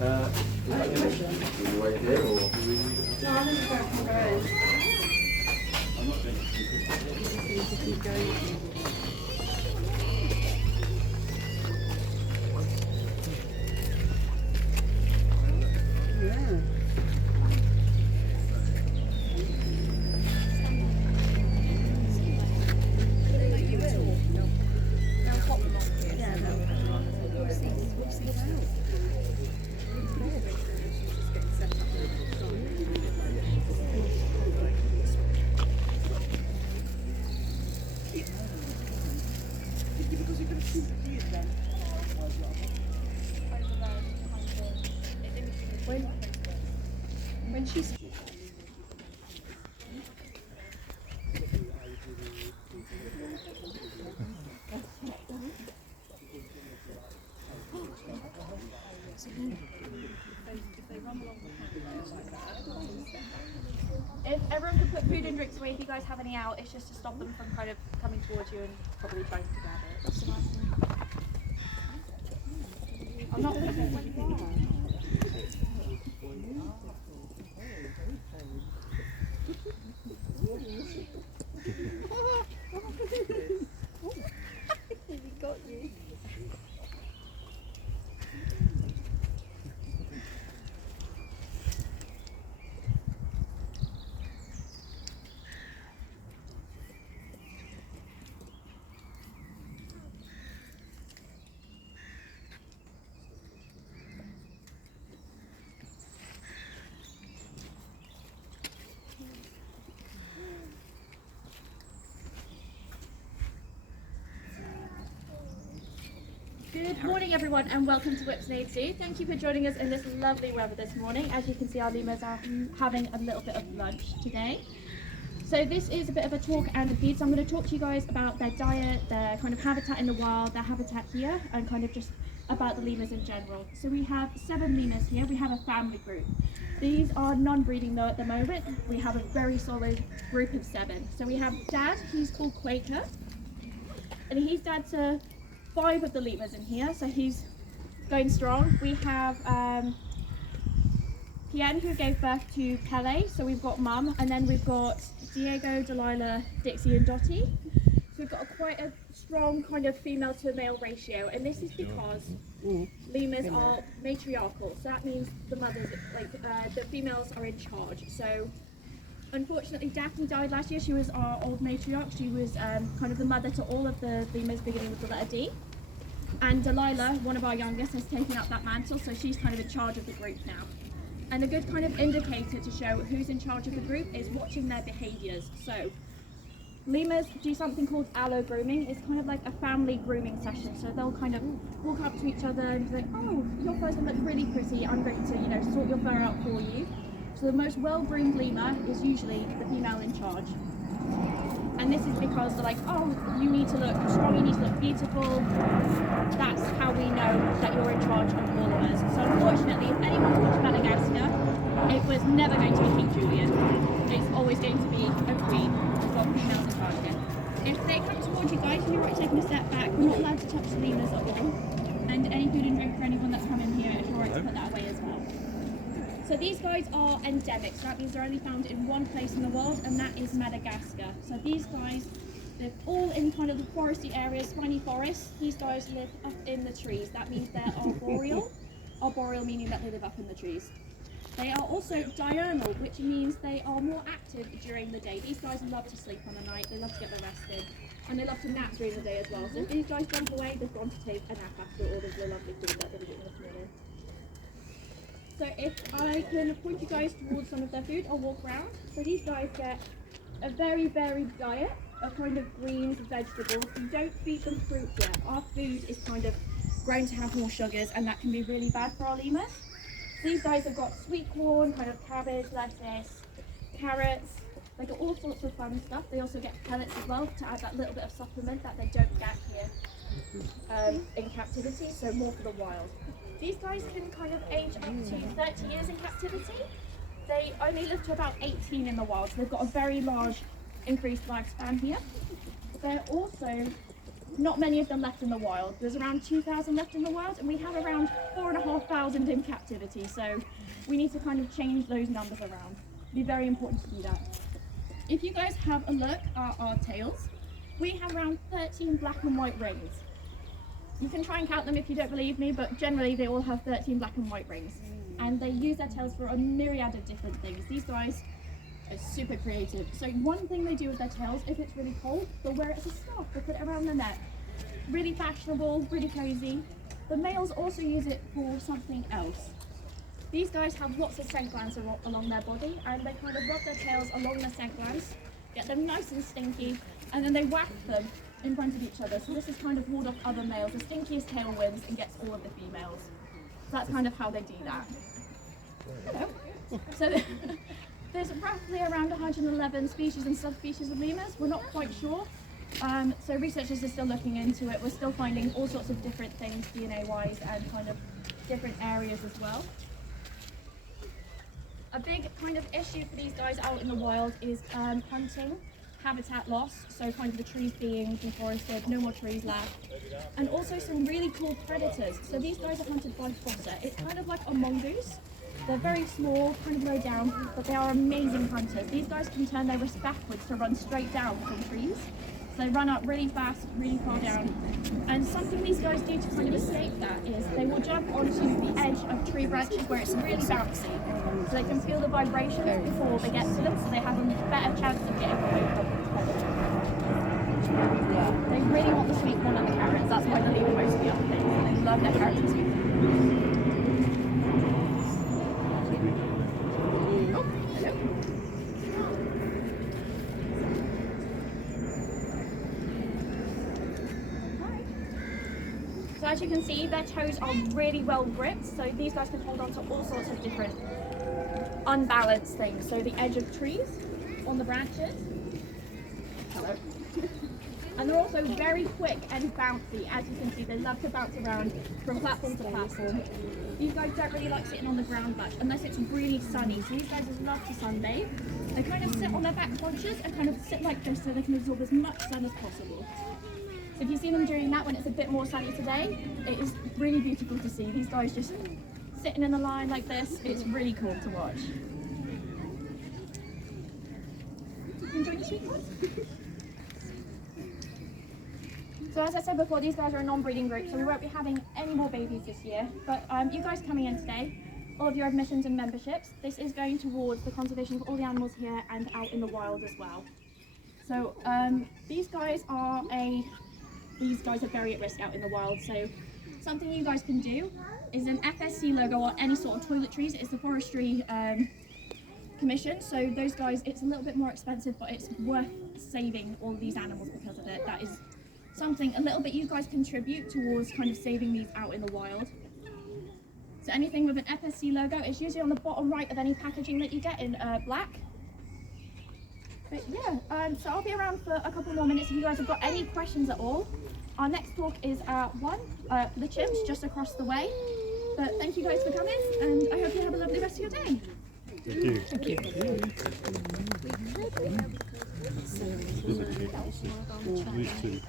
Wait here or? No, I'm going to go and go in. I'm not going to keep going. When she's if everyone could put food and drinks away if you guys have any out, it's just to stop them from kind of coming towards you and probably trying to grab it. That's the last thing. I'm not looking when you are. we got you. Good morning everyone and welcome to Whipsnade Zoo. Thank you for joining us in this lovely weather this morning. As you can see, our lemurs are having a little bit of lunch today. So this is a bit of a talk and a feed. So I'm going to talk to you guys about their diet, their kind of habitat in the wild, their habitat here, and kind of just about the lemurs in general. So we have 7 lemurs here. We have a family group. These are non-breeding though at the moment. We have a very solid group of 7. So we have Dad, he's called Quaker, and he's dad to 5 of the lemurs in here, so he's going strong. We have Pian, who gave birth to Pele, so we've got Mum, and then we've got Diego, Delilah, Dixie and Dottie. So we've got quite a strong kind of female to male ratio, and this is because lemurs are matriarchal, so that means the mothers, the females are in charge. So unfortunately, Daphne died last year. She was our old matriarch. She was kind of the mother to all of the lemurs beginning with the letter D. And Delilah, one of our youngest, has taken up that mantle, so she's kind of in charge of the group now. And a good kind of indicator to show who's in charge of the group is watching their behaviours. So lemurs do something called allo grooming. It's kind of like a family grooming session. So they'll kind of walk up to each other and be like, oh, your fur's gonna look really pretty. I'm going to, sort your fur out for you. So the most well-groomed lemur is usually the female in charge. And this is because they're like, oh, you need to look strong, you need to look beautiful. That's how we know that you're in charge of all lemurs. So unfortunately, if anyone's watched Madagascar, it was never going to be King Julian. It's always going to be a queen. We've got females in charge here. If they come towards you guys and you're right taking a step back, we're not allowed to touch the lemurs at all. And any food and drink for anyone that's come in here, if you're right to put that away as well. So these guys are endemic, so that means they're only found in one place in the world, and that is Madagascar. So these guys live all in kind of the foresty areas, spiny forests. These guys live up in the trees. That means they're arboreal. Arboreal meaning that they live up in the trees. They are also diurnal, which means they are more active during the day. These guys love to sleep on the night, they love to get their rest in, and they love to nap during the day as well. So if these guys jump away, they've gone to take a nap after all of the lovely food that they've eaten this morning. So if I can point you guys towards some of their food, I'll walk around. So these guys get a very varied diet of kind of greens and vegetables. We don't feed them fruit yet. Our food is kind of grown to have more sugars, and that can be really bad for our lemurs. These guys have got sweet corn, kind of cabbage, lettuce, carrots, they got all sorts of fun stuff. They also get pellets as well to add that little bit of supplement that they don't get here in captivity, so more for the wild. These guys can kind of age up to 30 years in captivity. They only live to about 18 in the wild, so they've got a very large increased lifespan here. They're also not many of them left in the wild. There's around 2,000 left in the wild, and we have around 4,500 in captivity. So we need to kind of change those numbers around. It'd be very important to do that. If you guys have a look at our tails, we have around 13 black and white rings. You can try and count them if you don't believe me, but generally they all have 13 black and white rings. And they use their tails for a myriad of different things. These guys are super creative. So one thing they do with their tails, if it's really cold, they'll wear it as a scarf. They'll put it around their neck. Really fashionable, really crazy. The males also use it for something else. These guys have lots of scent glands along their body, and they kind of rub their tails along the scent glands, get them nice and stinky, and then they whack them in front of each other. So this is kind of ward off other males. The stinkiest tail wins and gets all of the females. So that's kind of how they do that. Hello. So there's roughly around 111 species and subspecies of lemurs. We're not quite sure. So researchers are still looking into it. We're still finding all sorts of different things DNA-wise and kind of different areas as well. A big kind of issue for these guys out in the wild is hunting, habitat loss, so kind of the trees being deforested, no more trees left, and also some really cool predators. So these guys are hunted by fosser. It's kind of like a mongoose. They're very small, kind of low down, but they are amazing hunters. These guys can turn their wrist backwards to run straight down from trees. So they run up really fast, really far down. And something these guys do to kind of escape that is they will jump onto the edge of tree branches where it's really bouncy. So they can feel the vibrations before they get to them, so they have a better chance of getting away from them. They really want the sweet corn and the carrots. That's why they leave most of the other things. They love their carrots and sweet corn. So as you can see, their toes are really well gripped, so these guys can hold on to all sorts of different unbalanced things. So the edge of trees, on the branches. Hello. And they're also very quick and bouncy. As you can see, they love to bounce around from platform to platform. These guys don't really like sitting on the ground much unless it's really sunny. So these guys love to sunbathe. They kind of sit on their back haunches and kind of sit like this so they can absorb as much sun as possible. If you see them doing that when it's a bit more sunny today, it is really beautiful to see. These guys just sitting in a line like this, it's really cool to watch. Enjoy your sweet corn. So as I said before, these guys are a non-breeding group, so we won't be having any more babies this year. But you guys coming in today, all of your admissions and memberships, this is going towards the conservation of all the animals here and out in the wild as well. So these guys are very at risk out in the wild. So something you guys can do is an FSC logo on any sort of toiletries. It's the Forestry Commission. So those guys, it's a little bit more expensive, but it's worth saving all these animals because of it. That is something a little bit you guys contribute towards kind of saving these out in the wild. So anything with an FSC logo is usually on the bottom right of any packaging that you get in black. But yeah, so I'll be around for a couple more minutes if you guys have got any questions at all. Our next talk is at 1 for the chimps just across the way. But thank you guys for coming, and I hope you have a lovely rest of your day. Thank you. Thank you. All these two.